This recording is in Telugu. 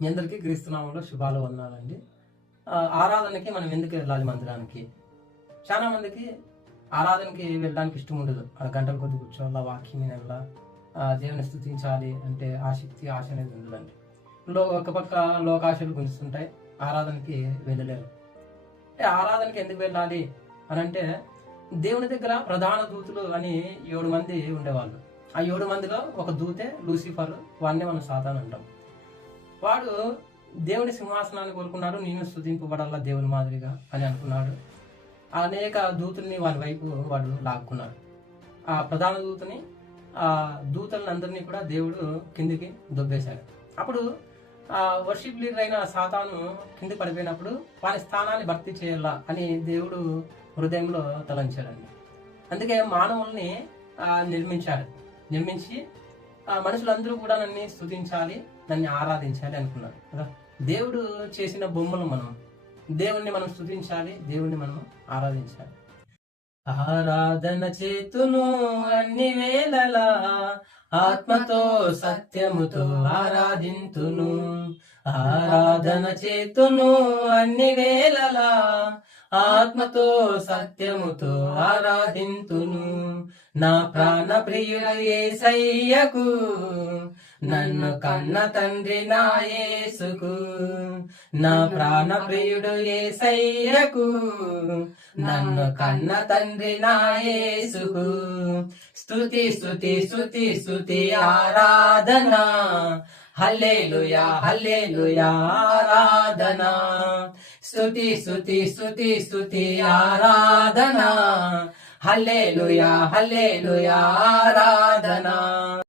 మీ అందరికీ క్రీస్తునామంలో శుభాలు వందనాలండి. ఆరాధనకి మనం ఎందుకు వెళ్ళాలి మందిరానికి? చాలా మందికి ఆరాధనకి వెళ్ళడానికి ఇష్టం ఉండదు. గంటల కొద్ది కూర్చోవాలా, వాక్యం వినాలా, దేవుని స్తుతించాలి అంటే ఆసక్తి, ఆశ అనేది ఉండదండి. ఒక పక్క లోకాశలు గుంజుతుంటాయి, ఆరాధనకి వెళ్ళలేరు. అంటే ఆరాధనకి ఎందుకు వెళ్ళాలి అని అంటే, దేవుని దగ్గర ప్రధాన దూతులు అని 7 మంది ఉండేవాళ్ళు. ఆ 7 మందిలో ఒక దూతే లూసిఫర్, వాడిని మనం సాతాను అంటాం. వాడు దేవుని సింహాసనాన్ని కోరుకున్నాడు, నేను స్తుతింపబడాల దేవుని మాదిరిగా అని అనుకున్నాడు. అనేక దూతుల్ని వాని వైపు వాడు లాక్కున్నాడు. ఆ ప్రధాన దూతని, ఆ దూతలను అందరినీ కూడా దేవుడు కిందికి దొబ్బేశాడు. అప్పుడు వర్షిప్ లీడర్ అయిన సాతాను కింది పడిపోయినప్పుడు వాని స్థానాన్ని భర్తీ చేయాలా అని దేవుడు హృదయంలో తలంచాడండి. అందుకే మానవుల్ని నిర్మించి మనుషులందరూ కూడా నన్ను స్తుతించాలి, నన్ను ఆరాధించాలి అనుకున్నారు కదా. దేవుడు చేసిన బొమ్మలు మనం, దేవుణ్ణి మనం స్తుతించాలి, దేవుణ్ణి మనం ఆరాధించాలి. ఆరాధన చేతును అన్ని వేళలా, ఆత్మతో సత్యముతో ఆరాధింతును. ఆరాధన చేతును అన్ని వేళలా, ఆత్మతో సత్యముతో ఆరాధింతును. నా ప్రాణ ప్రియుడు యేసయ్యకు, నన్ను కన్న తండ్రి నా యేసుకు. నా ప్రాణ ప్రియుడు యేసయ్యకు, నన్ను కన్న తండ్రి నా యేసుకు. స్తుతి స్తుతి స్తుతి స్తుతి ఆరాధన, హల్లెలూయా హల్లెలూయా ఆరాధన. స్తుతి స్తుతి స్తుతి స్తుతి ఆరాధన, హల్లెలూయా హల్లెలూయా ఆరాధన.